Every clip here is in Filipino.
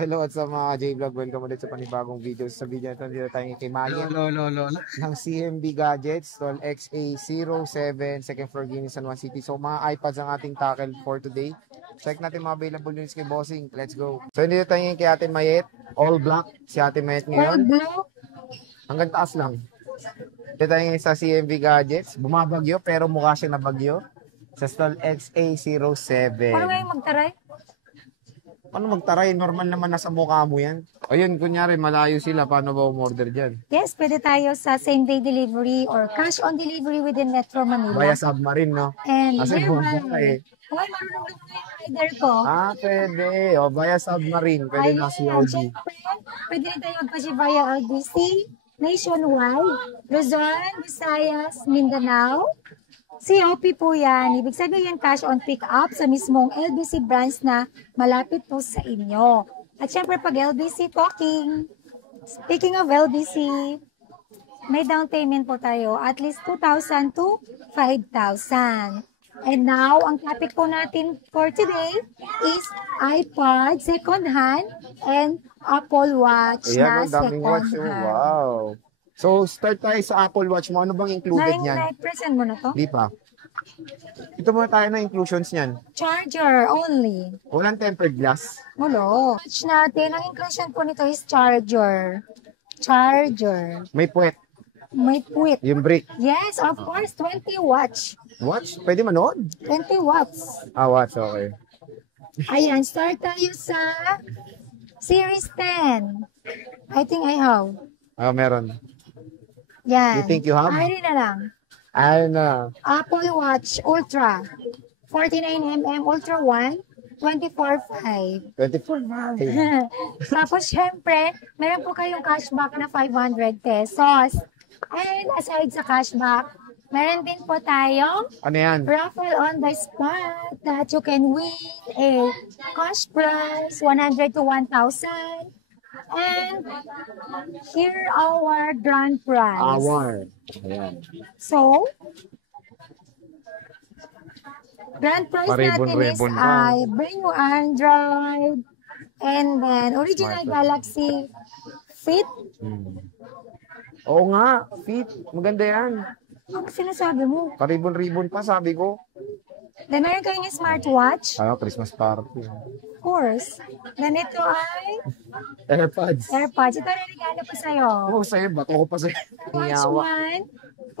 hello at sa mga J-Vlog, welcome ulit sa panibagong video. Sa video ito, dito tayo kay Mayet ng CMB Gadgets, Stall XA07, second floor Guinea, San Juan City. So mga iPads ang ating tackle for today. Check natin mga available units kay Bossing. Let's go. So dito tayo kay Ate Mayet, all black. Si Ate Mayet ngayon. Hanggang taas lang. Dito tayo sa CMB Gadgets. Bumabagyo pero mukha siya na bagyo. Sa Stall XA07. Paano ngayon magtaray? Paano magtaray? Normal naman nasa mukha mo yan. Ayun, kunyari, malayo sila. Paano ba umorder dyan? Yes, pwede tayo sa same-day delivery or cash on delivery within Metro Manila. Via submarine, no? And Kasi bumba eh. Hoy, marunong lang yung rider ko. Pwede. O, via submarine. Pwede na COD. Siyempre, pwede rin tayo magpasya via LBC, nationwide, Luzon, Visayas, Mindanao. COP po yan. Ibig sabihin cash on pick up sa mismong LBC branch na malapit po sa inyo. At syempre pag LBC talking, speaking of LBC, may down payment po tayo at least 2,000 to 5,000. And now, ang topic po natin for today is iPad second hand and Apple Watch na second hand. Wow. So, start tayo sa Apple Watch mo. Ano bang included niyan? Na-present mo na to? Di pa. Ito muna tayo na inclusions niyan. Charger only. Walang tempered glass. Wala. Watch natin, ang inclusion po nito is charger. Charger. May puwet. May puwit. Yung brick. Yes, of course, 20 watts. Watch? Pwede manood? 20 watts. Watch. Okay. Ayan, start tayo sa Series 10. I think I have. Meron. Yan. You think you have? Ay, na lang. Ano? Apple Watch Ultra. 49mm Ultra 1. 24.5. 24. Tapos, syempre, meron po kayong cashback na 500 pesos. And aside sa cashback, meron din po tayong Ano yan? raffle on the spot that you can win a cash prize 100 to 1,000. And here our grand prize. Ayan. So, grand prize natin is brand new Android and then original Galaxy Fit. Oo nga, Fit. Maganda yan. Ano sinasabi mo? Paribon-ribon pa, sabi ko. Then meron kayong smartwatch. Christmas party. Of course. Ganito ay AirPods. AirPods. Ito na regalo ko sa'yo. Sa'yo. Bato ko pa sa'yo. Watch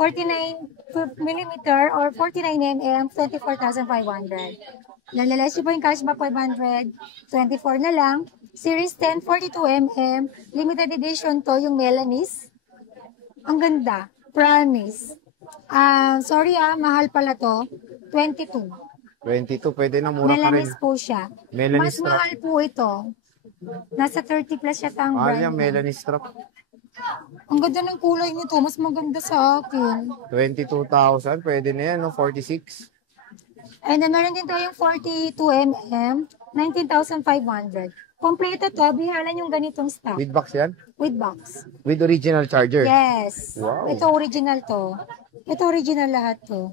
1, 49mm or 49mm, 24,500. Nalalas nyo po yung cashback 500, 24 na lang. Series 10, 42mm, limited edition to, yung Melanis. Ang ganda. Promise. Sorry mahal pala to. 22. 22, pwede na mura pa rin. Melanis po siya. Melanis Mas strap. mahal po ito. Nasa 30 plus siya ang Mahal brand. yung Melanis strap. Ang ganda ng kulay nito. Mas maganda sa akin. 22,000, pwede na yan, no? 46. And then meron din tayong 42mm, 19,500. Kompleto to, bihalan yung ganitong stock. With box yan? With box. With original charger? Yes. Wow. Ito original to. Ito original lahat to.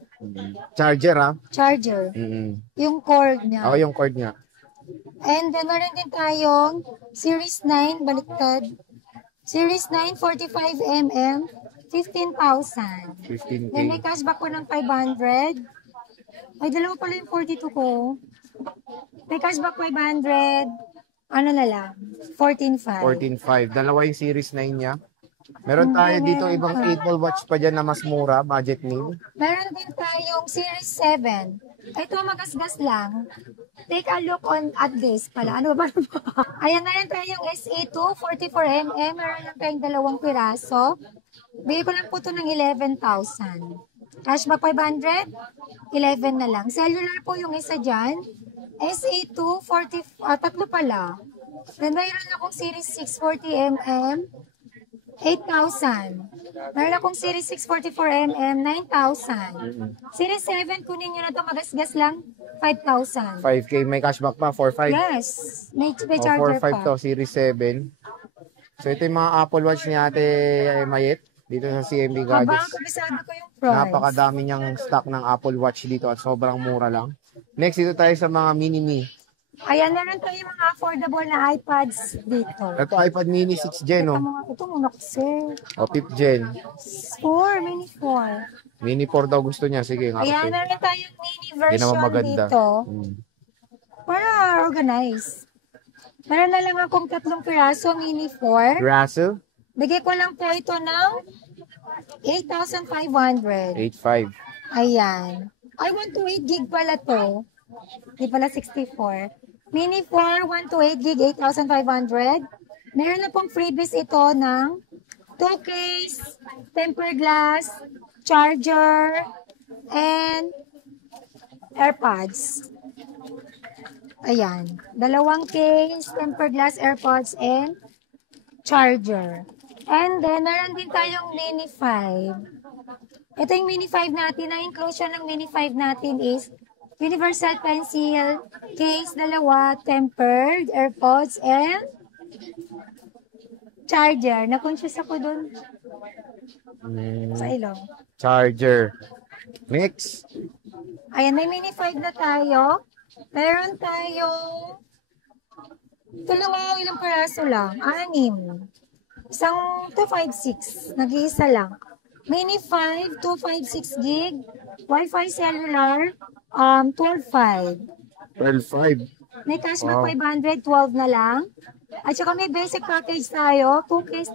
Charger, ha? Charger. Yung cord niya. Yung cord niya. And then meron din tayong Series 9, baliktad. Series 9, 45mm, 15,000. 15K. Then may cashback po ng 500. Ay, dalawa pala yung 42 ko. May cashback 500. Ano na lang? 14,500. 14.5. Dalawa yung Series 9 niya. Meron tayo dito ibang Apple Watch pa dyan na mas mura, budget meal. Meron din tayong Series 7. Ito magasgas lang. Take a look at this pala. Ano ba? Ayan, meron tayong SE2, 44mm. Meron lang tayong dalawang piraso. Bigay ko lang po ito ng 11,000. Cashback 500, 11 na lang. Cellular po yung isa dyan. SE2, tatlo pala. Then mayroon akong Series 640mm, 8,000. Meron akong Series 644mm, 9,000. Series 7, kunin nyo na ito, magasgas lang, 5,000. 5K, may cashback pa, 4.5. Yes, may charger 4.5 pa. to, Series 7. So ito yung mga Apple Watch ni Ate Mayet dito sa CMB Gadgets. Kabisado ko yung price. Napakadami niyang stock ng Apple Watch dito at sobrang mura lang. Next, dito tayo sa mga mini-me. Ayan, meron tayo mga affordable na iPads dito. Ito, iPad mini 6 Gen, oh. Ito muna kasi. O, 5th Gen. 4, mini 4. Mini 4 daw gusto niya. Sige, nga. Ayan, meron tayong mini Hindi naman version maganda. dito. Hmm. Para organize. Meron na lang akong 3 piraso, mini 4. Russell, Bigay ko lang po ito ng 8,500. 8.5. Ayan. I want to 8 gig pala to. Di pala 64. Mini 4, 1 to 8 gig, 8,500. Meron na pong freebies ito ng 2 case, tempered glass, charger, and AirPods. Ayan. 2 case, tempered glass, AirPods, and charger. And then, meron din tayong Mini 5. Ito yung Mini 5 natin. Ang inclusion ng Mini 5 natin is universal pencil, case, 2, tempered, AirPods, and charger. Na-conscious ako dun sa ilong. Charger. Mix. Ayan, may Mini 5 na tayo. Meron tayong ilang peraso lang? 6. Isang 256. Nag-iisa lang. Mini 5, 256 gig. Wi-Fi cellular, 12.5. 12.5. May cashback 500, 12 na lang. At saka may basic package tayo. 2 case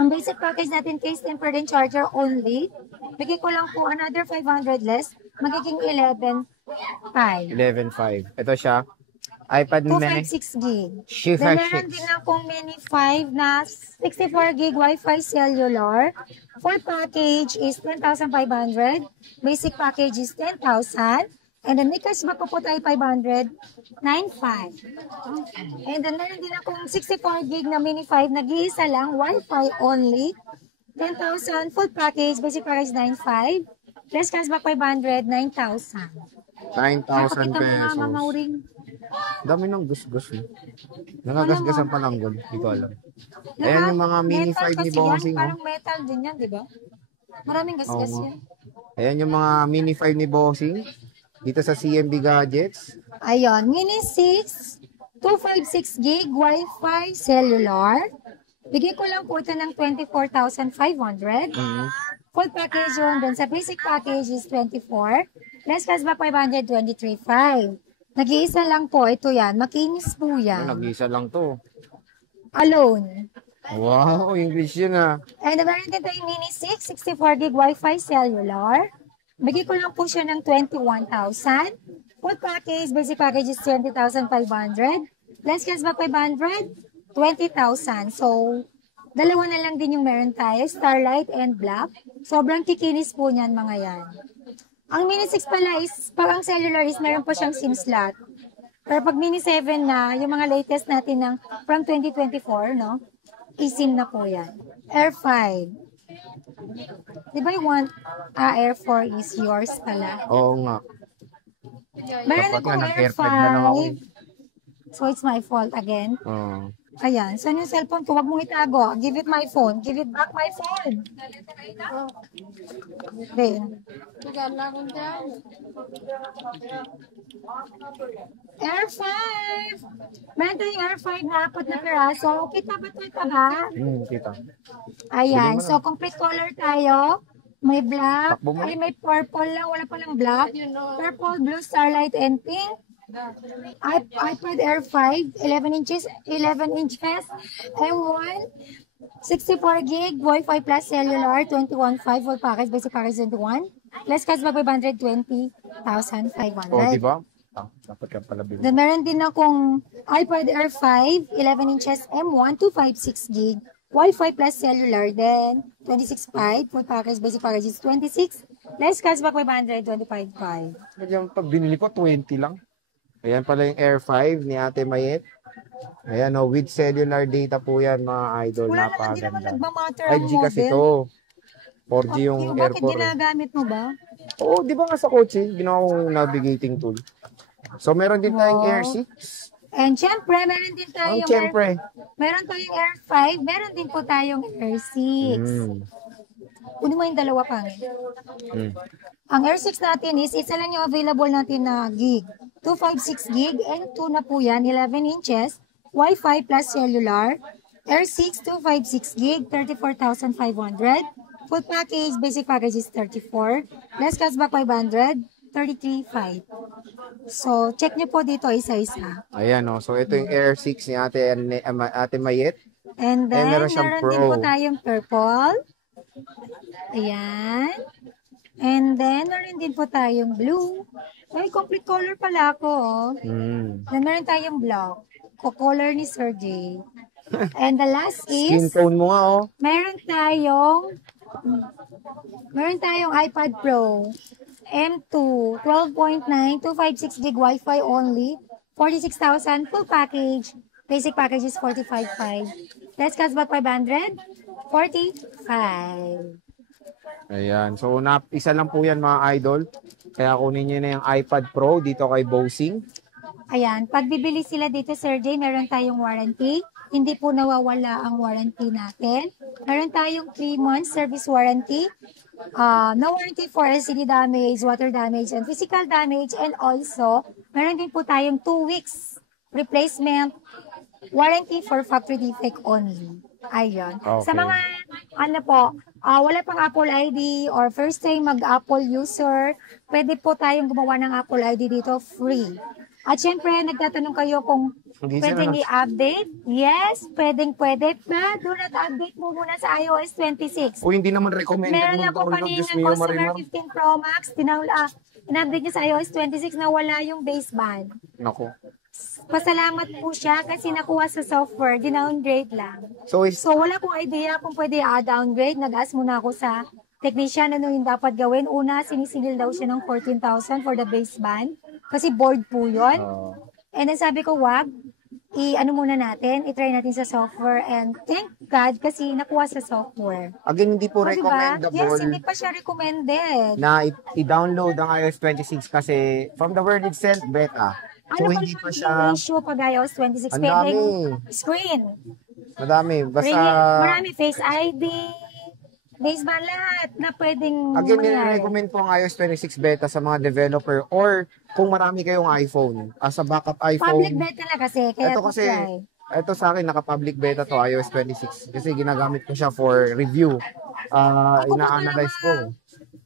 ang basic package natin, case tempered and charger only. Bigay ko lang po another 500 less. Magiging 11.5. 11.5. Ito siya. iPad mini. 256 gig. Shift Then and meron 6. din akong Mini 5 na 64 gig Wi-Fi cellular. Full package is 10,500. Basic package is 10,000. And then may cashback po tayo 500, 9,500. And then meron din akong 64 gig na Mini 5 nag-iisa lang, Wi-Fi only. 10,000. Full package, basic package 9,500. Plus cashback 500, 9,000. 9,000 Nakakita mo nga, pesos. Mama Uring. Dami ng gusgus. Nangagasgasan pa lang gol. Hindi ko alam. Ayan yung mga mini 5 ni Bossing. Parang metal din yan, di ba? Maraming gasgas yan. Ayan yung mga mini 5 ni Bossing. Dito sa CMB Gadgets. Ayun, Mini 6, 256 gig Wi-Fi cellular. Bigay ko lang po ito ng 24,500. Full package yun. Then sa basic package is 24. Less cashback 500, 23,500. Nag-iisa lang po. Ito yan. Makinis po yan. Nag-isa lang to. Alone. Wow, English yun ah. And meron din tayong Mini 6, 64 gig Wi-Fi cellular. Bigay ko lang po siya ng 21,000. Full package, basic package is 20,500. Less cashback 500, 20,000. So, dalawa na lang din yung meron tayo, Starlight and Black. Sobrang kikinis po niyan mga yan. Ang Mini 6 pala is, pag ang cellular is meron po siyang SIM slot. Pero pag Mini 7 na, yung mga latest natin ng from 2024, no? eSIM na po yan. Air 5. Di ba yung Air 4 is yours pala? Oo nga. Meron Dapat akong nga, Air nag-AirPod na lang ako. 5. So, it's my fault again. Oo. Ayan. Saan yung cellphone ko? Huwag mong itago. Give it my phone. Give it back my phone. Then. Air 5. Meron tayong Air 5 na 4 na piraso. Kita ba ito ba? Kita. Ayan. So, complete color tayo. May black. Takbo mo. Ay, may purple lang. Wala pa lang black. Purple, blue, starlight, and pink. iPad Air 5, 11 inches, M1, 64 gig, Wi-Fi plus cellular, 21.5 full package, basic package 21, less cashback 520,500. Oh, di ba? Dapat ka pala bilhin. Then meron din akong iPad Air 5, 11 inches, M1, 256 gig, Wi-Fi plus cellular, then 26.5 full package, basic package is 26, less cashback 525.5. Yung pag binili ko, 20 lang. Ayan pala yung Air 5 ni Ate Mayet. Ayan o, with cellular data po yan mga idol. Wala naman, di naman Napaganda. nagmamatter ang 5G kasi model. to. 4G yung Air Bakit 4. ginagamit mo ba? Oo, di ba nga sa kotse, ginawa kong navigating tool. So, meron din tayong Air 6. And syempre, meron din tayong Siyempre. meron tayong Air 5, meron din po tayong Air 6. Kunin mo yung dalawa pangit. Ang R6 natin is, isa lang yung available natin na gig. 256 gig and 2 na po yan, 11 inches, Wi-Fi plus cellular. R6, 256 gig, 34,500. Full package, basic package is 34. Less cashback 500, 33,500. So, check nyo po dito isa-isa. Ayan, oh. So, ito yung Air 6 ni Ate Mayet. And then, meron siyang meron din Pro. po tayong purple. Ayan. And then, meron din po tayong blue. Ay, complete color pala ako, oh. Then, meron tayong black. Color ni Sir J. And the last Skin is, tone mo nga, oh. meron tayong iPad Pro. M2, 12.9, 256 gig Wi-Fi only, 46,000, full package. Basic package is 45,500. Let's cashback 500, 45. Ayan. So, isa lang po yan mga idol. Kaya kunin nyo na yung iPad Pro dito kay Bossing. Ayan, pag bibili sila dito, Sir Jay, meron tayong warranty. Hindi po nawawala ang warranty natin. Meron tayong 3 months service warranty. No warranty for LCD damage, water damage, and physical damage. And also, meron din po tayong 2 weeks replacement warranty for factory defect only. Ayun. Okay. Sa mga, wala pang Apple ID or first time mag-Apple user, pwede po tayong gumawa ng Apple ID dito free. At syempre, nagtatanong kayo kung pwedeng i-update. Yes, pwede. Pa, do not update mo muna sa iOS 26. O hindi naman recommended Meron mong na po download kanina Diyos mio, customer Marimar. 15 Pro Max, in-update niya sa iOS 26 na wala yung baseband. Nako. Pasalamat po siya kasi nakuha sa software, dinowngrade lang. So, So wala kong idea kung pwede downgrade. Nag-ask muna ako sa technician ano yung dapat gawin. Una, sinisilil daw siya ng 14,000 for the baseband kasi board po yun. And then sabi ko, wag, muna natin, i-try natin sa software and thank God kasi nakuha sa software. again, hindi po O, diba? recommendable Yes, hindi pa siya recommended. na i-download ang iOS 26 kasi from the word itself, beta. So, Ano hindi pa pa naman siya, yung issue pag iOS 26? Ang Pwedeng dami. screen. madami. Basta, Marami Face ID, baseband lahat na pwedeng again, mangyari. nire-recommend po ang iOS 26 beta sa mga developer or kung marami kayong iPhone, as a backup Public iPhone. beta na kasi, kaya Ito kasi, try. ito sa akin, naka-public beta to, iOS 26. Kasi ginagamit ko siya for review. Ako po Ina-analyze talaga, ko.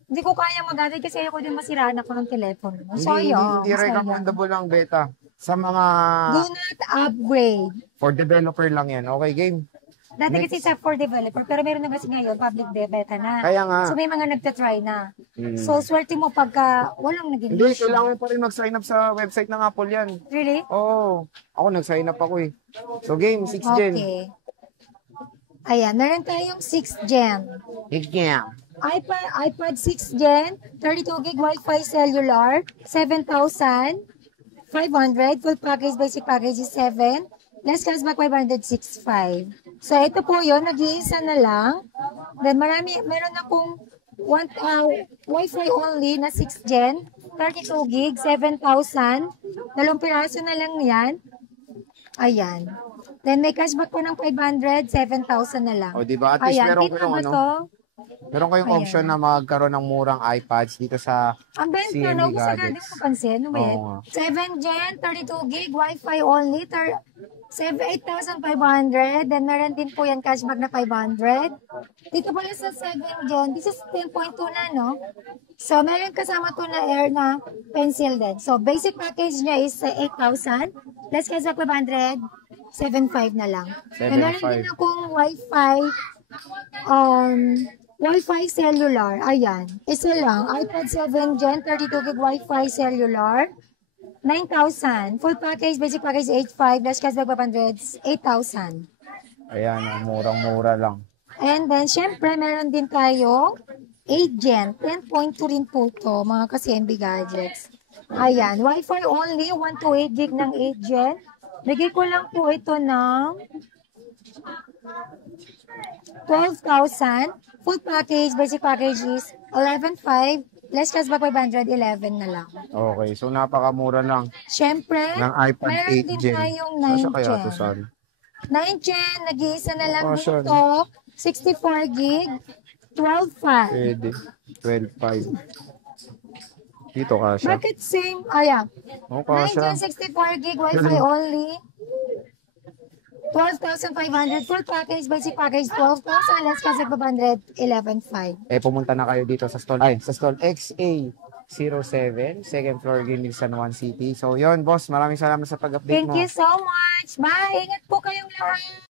Hindi ko kaya mag-update kasi ayoko din masiraan ako ng telepono. So, Hindi ayun. recommendable ang beta. Sa mga, Do not upgrade. for developer lang yan. Okay, game. Dati kasi sa for developer, pero meron na kasi ngayon, public beta na. Kaya nga. So, may mga nagtatry na. Hmm. So, swerte mo pagka walang naging Hindi, issue. kailangan mo pa rin mag-sign up sa website ng Apple yan. Really? Oo. Ako nag-sign up ako eh. So, game, 6 Gen. Okay. Ayan, meron tayong 6th Gen. 6 Gen. iPad 6th Gen, 32 gig Wi-Fi cellular, 7,500. Full package, basic package is 7. Less cashback 506.5. So, ito po yun. Nag-iisa na lang. Then, meron akong Wi-Fi only na 6th Gen, 32 gig, 7,000. 2 piraso na lang yan. Ayan. Then, may cashback po ng 500, 7,000 na lang. O, diba? At least Ayan, meron kita kayong ba ano? to? Meron kayong Ayan. option na magkaroon ng murang iPads dito sa Ang benta, CMB no? Gusto Gadgets. natin mo pansin. Ano ba yan? Oo nga. 7 Gen, 32 gig, Wi-Fi only, 8,500. Then meron din po yan cashback na 500. Dito pala sa 7 Gen, this is 10.2 na, no? So, meron kasama to na air na pencil din. So, basic package niya is 8,000. Less cashback 500, 7,500 na lang. And meron 7,500. din akong Wi-Fi cellular. Ayan. Isa lang. iPad 7 Gen, 32 gig Wi-Fi cellular. 9,000. Full package, basic package 8,500. Less cashback 500, 8,000. Ayan, murang-mura lang. And then, syempre, meron din tayo 8 Gen. 10.2 rin po to, mga ka-CMB gadgets. Ayan. Wi-Fi only, 1 to 8 gig ng 8 Gen. Bigay ko lang po ito ng 12,000. Full package, basic package is 11,500. Less cashback 500, 11 na lang. Okay, so napakamura lang Syempre, ng iPad meron 8 din Gen. tayong Nasa 9 kaya to, Gen. Sal? 9 Gen, nag-iisa na lang Oh, sure. dito. 64 gig, 12,500. Pwede. 12.5. Dito kasha. Bakit same? Ayan. Oh, kasha. 964 gig Wi-Fi only. 12,500. Full package, basic package, 12,000. Less kasi 500, 11,500. Pumunta na kayo dito sa stall XA07, second floor, Gilid, San Juan City. So, yon boss, maraming salamat sa pag-update mo. Thank you so much. Bye. Ingat po kayong lahat.